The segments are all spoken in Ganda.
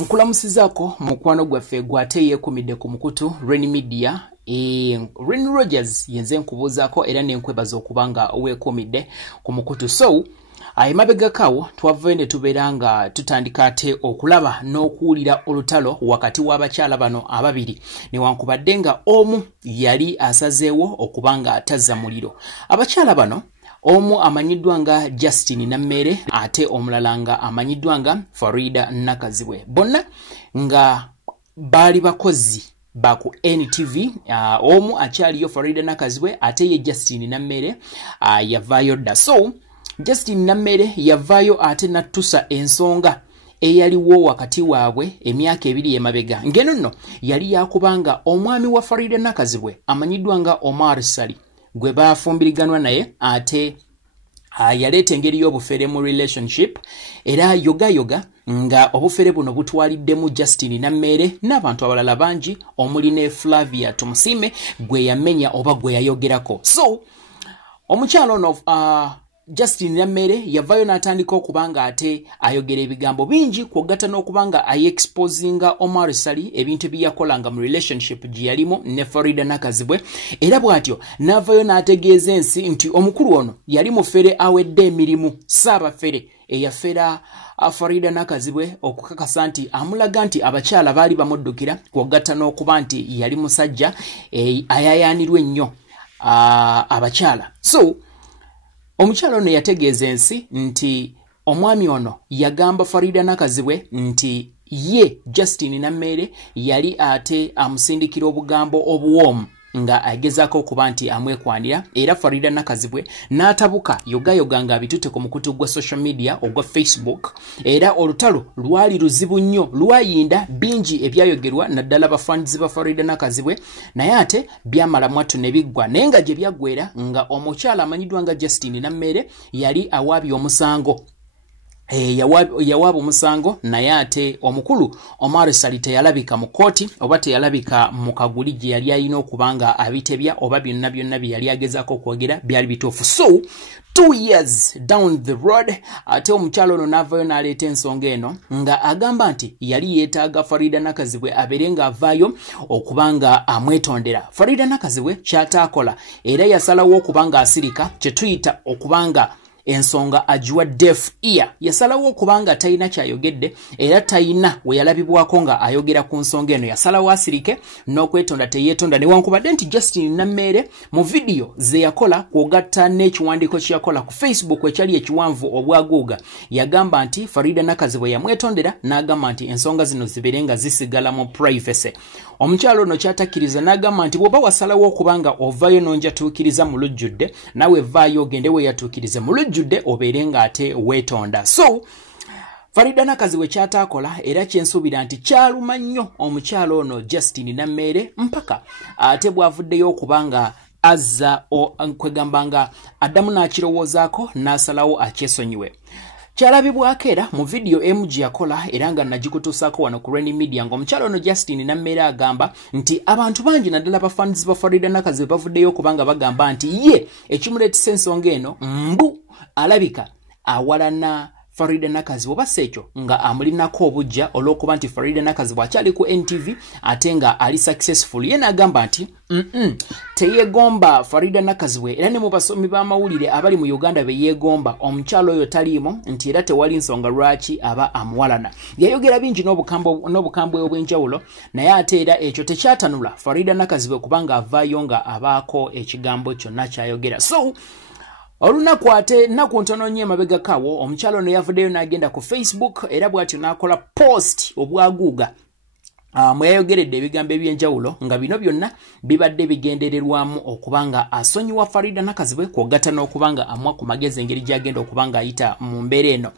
Nkulamusizako mukwano gwaffe gwateye kumidde ku mukutu Renny Media. Renny Rogers yenze nkubuzaako era nenkwebaza okubanga weekumidde ku mukutu. So mabegakawo twavve ne tubeeranga tutandika ate okulaba n'okuwulira olutalo wakati w'abakyala bano ababiri newankubadde nga omu yali asazeewo okubanga atazza muliro. Abakyala bano omu amanyiddwa nga Justine Nameere ate omulala nga amanyiddwa nga Faridah Nakazibwe. Bonna nga baali bakozi ba ku NTV. Omu akyaliyo Faridah Nakazibwe ate ye Justine Nameere yavaayo dda. So Justine Nameere yavaayo ate natusa ensonga eyaliwo wakati waabwe emyaka ebiri emabega. Ngeno nno yali yakubanga omwami wa Faridah Nakazibwe amanyiddwa nga Omar Sali gwe bafumbiriganwa naye ate yaleeta engeri y'obufere mu relationship era yoga nga obufere buno butwaliddemu Justine Nameere n'abantu abalala bangi omuli ne Flavia Tumusime gwe yamenya oba gwe yayogerako. So omukyalo ono Justine Nameere yavayo n'atandika okubanga ate ayogera ebigambo bingi kwogatta n'okubanga ayexposinga Omar Sali ebintu byakolanga mu relationship gye yalimu ne Faridah Nakazibwe era bw'atyo n'avayo n'ategeeza ensi nti omukulu ono yali mufere awedde emirimu saabafere eyafera Faridah Nakazibwe okukakasa nti amulaga nti abakyala baali bamuddukira kwogatta n'okuba nti yali musajja ayayaanirwa ennyo abakyala. So omukyalo ono yategeeza ensi nti omwami ono yagamba Faridah Nakazibwe nti ye Justine Nameere yali ate amusindikira obugambo obuwoomu nga agezaako okuba nti amwekwanira era Faridah Nakazibwe n'atabuka yoga nga abitutte ku mukutu gwa social media ogwa Facebook era olutalo lwali luzibu nnyo lwayinda bingi ebyayogerwa naddala bafanzi ba Faridah Nakazibwe naye ate byamala mwattu ne biggwa naye nga gye byaggwera nga omukyala amanyiddwa nga Justine Nameere yali awaabye omusango. Yawaaba omusango naye ate omukulu Omar Sali teyalabika mu kooti oba teyalabika mu kaguli gye yali alina okubanga abitebya oba byonna bye yali agezaako okwogera byali bituufu. So 2 years down the road ate omukyalo ono n'avaayo n'aleeta ensonga eno nga agamba nti yali yeetaaga Faridah Nakazibwe abeere ng'avaayo okubanga amwetondera. Faridah Nakazibwe kyataakola era yasalawo okubanga asirika kye tuyita okubanga ensonga ajiwa deaf ear. Yasalawo okubanga tayina kyayogedde era tayina we yalabibwako nga ayogera ku nsonga eno. Yasalawo asirike n'okwetonda teyeetonda newankubadde nti Justine Nameere mu video ze yakola kwogatta n'ekiwandiiko kye yakola ku Facebook ekyali ekiwanvu obwaguuga yagamba nti Faridah Nakazibwe yamwetondera n'agamba nti ensonga zino zibeere nga zisigala mu privacy. Omukyalo ono kyatakkiriza n'agamba nti bw'oba wasalawo okubanga ovaayo n'onjatuukiriza mu lujjudde nawe vaayo ogende weeyatuukirize mu lujjudde obeere ng'ate weetonda. So Faridah Nakazibwe kyataakola era kyensuubira nti kyaluma nnyo omukyalo ono Justine Nameere mpaka ate bw'avuddeyo okubanga azza kwegamba nga addamu n'akirowoozaako n'asalawo akyesonyiwe. Kyalabibwako era mu video MG yakola era nga nagikutuusaako wano ku Renny Media ng'omukyalo ono Justine Nameere agamba nti abantu bangi naddala bafaanizi ba Faridah Nakazibwe bavuddeyo okubanga bagamba nti ye ekimuleetesa ensonga eno mbu alabika awalana Faridah Nakazibwe oba sekyo nga amulinako obujja olw'okuba nti Faridah Nakazibwe akyali ku NTV ate nga ali successful. Ye n'agamba nti teyegomba Faridah Nakazibwe era ne mu basomi b'amawulire abali mu Uganda be yeegomba omukyalo oyo taliimo nti era tewali nsonga lwaki aba amuwalana. Yayogera bingi n'obukambwe obw'enjawulo naye ate era ekyo tekyatanula Faridah Nakazibwe kubanga avaayo nga abaako ekigambo kyonna kyayogera. So olunaku ate nnaku ntono nnyo emabegakawo omukyalo ono yavuddeyo n'agenda ku Facebook era bw'atyo n'akola post obwaguuga mweyayogeredde ebigambo eby'enjawulo nga bino byonna bibadde bigendererwamu okubanga asonyiwa Faridah Nakazibwe kwogatta n'okubanga amuwa ku magezi engeri gy'agenda okubanga ayita mu mbeera eno.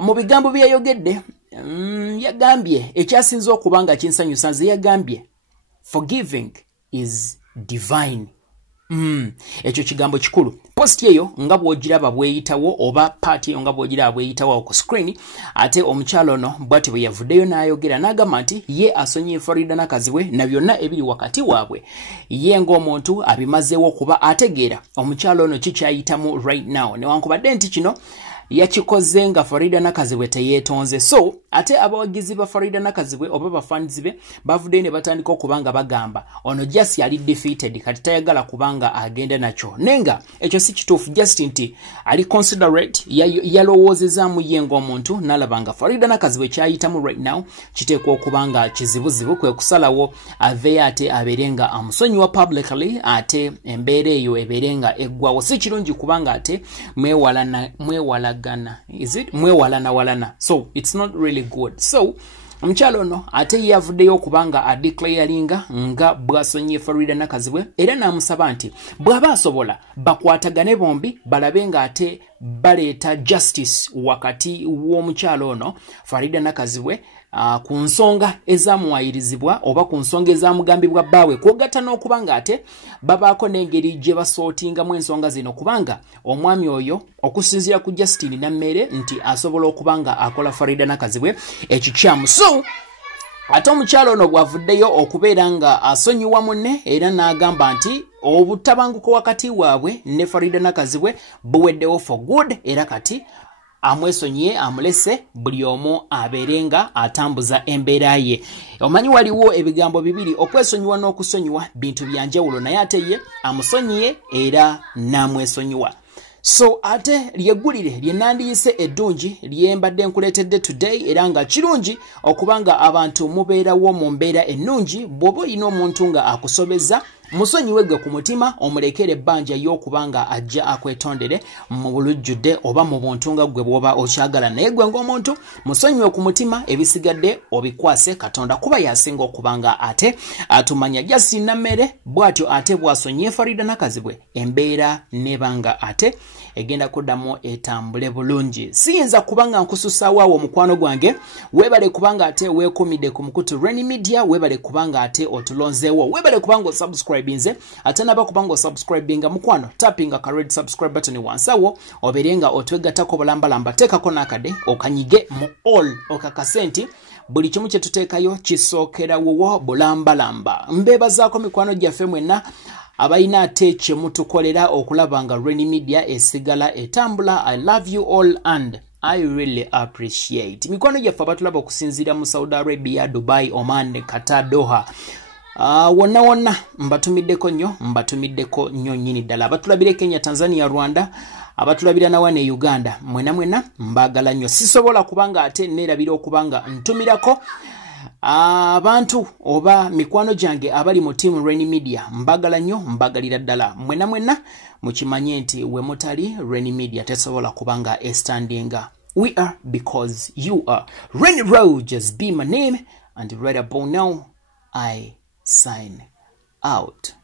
Mu bigambo bye yayogedde yagambye ekyasinze okubanga kinsanyusa nze yagambye forgiving is divine. Ekyo kigambo kikulu. Post eyo nga bw'ogiraba bweyitawo oba party nga bw'ogiraba bweyitawo ku screen ate omukyalo ono bw'atyo bwe yavuddeyo n'ayogera n'agamba nti ye asonyiye Faridah Nakazibwe na byonna ebiri wakati waabwe ye ng'omuntu abimazeewo kuba ategeera omukyalo ono kikyayitamu right now newankubadde nti kino yakikoze nga Faridah Nakazibwe teyeetonze. So ate abawagizi ba Faridah Nakazibwe oba bafanzi be bavudde ne batandika okubanga bagamba ono just yali defeated kati tayagala kubanga agenda nacho nenga ekyo si kituufu. Justine nti ali considerate yalowoozezaamu ye ng'omuntu n'alabanga Faridah Nakazibwe kyayitamu right now kiteekwa okubanga kizibuzibu kwe kusalawo aveeyo ate abeerenga amusonyiwa publicly ate embeera eyo ebeerenga eggwawo. Si kirungi kubanga ate mwewalana so it's not really good. So omukyalo ono ate yavuddeyo okubanga adeclaringa nga bw'asonyiye Faridah Nakazibwe era n'amusaba nti bw'aba asobola bakwatagane bombi balabe nga ate baleeta justice wakati w'omukyalo ono Faridah Nakazibwe ku nsonga ezamuwayirizibwa oba ku nsonga ezamugambibwa bbaawe kwogatta n'okubanga ate babaako n'engeri gye basootingamu ensonga zino kubanga omwami oyo okusinziira ku Justine Nameere nti asobola okubanga akola Faridah Nakazibwe ekikyamu. So ate omukyalo ono bw'avuddeyo okubeera nga asonyiwa munne era n'agamba nti obutabanguko wakati waabwe ne Faridah Nakazibwe buweddewo for good era kati amwesonyiye amulese buli omu abeerenga atambuza embeera ye. Omanyi waliwo ebigambo bibiri okwesonyiwa n'okusonyiwa bintu bya njawulo naye ate ye amusonyiye era n'amwesonyiwa. So ate lyeggulire lyenandiyise eddungi lyembadde nkuleetedde today era nga kirungi okubanga abantu mubeerawo mu mbeera ennungi bw'oba olina omuntu nga akusobeza musonyiwe gwe ku mutima omulekere ebbanja y'okubanga ajja akwetondere mu bulujjudde oba mu buntu nga gwe bw'oba okyagala naye gwe ng'omuntu musonyiwe ku mutima ebisigadde obikwase Katonda kuba yasinga okubanga ate atumanya. Justine Nameere bw'atyo ate bw'asonyiye Faridah Nakazibwe embeera nebanga ate egenda kuddamu etambule bulungi. Siyinza kubanga nkususaawo awo omukwano gwange weebale kubanga ate weekumidde ku mukutu Renny Media weebale kubanga ate otulonzeewo weebale kubanga osubscribe binze ate naba kubanga subscribinga mukwano tappinga ka red subscribe button wansawo oberenga otwegatako bulambalamba tekako nakade okanyige mu all okakasenti buli kimu kye tuteekayo kisookera wowo bulambalamba. Mbebazaako mikwano gyaffe mwenna abayina ate kye mutukolera okulaba nga Renny Media esigala etambula. I love you all and I really appreciate mikwano gyaffe abatulaba okusinziira mu Saudi Arabia, Dubai, Oman, Qatar, Doha. Wonna mbatumiddeko nnyo nnyini ddala abatulabira Kenya, Tanzania, Rwanda, abatulabira nawa ne Uganda mwena mbagala nnyo. Sisobola kubanga ate neerabira okubanga ntumirako abantu oba mikwano gyange abali mu team Renny Media mbagala nnyo mbagalira ddala mwena mukimanye nti we mutali Renny Media tesobola kubanga estandinga. We are because you are. Renny Rogers be my name and right about now I sign out.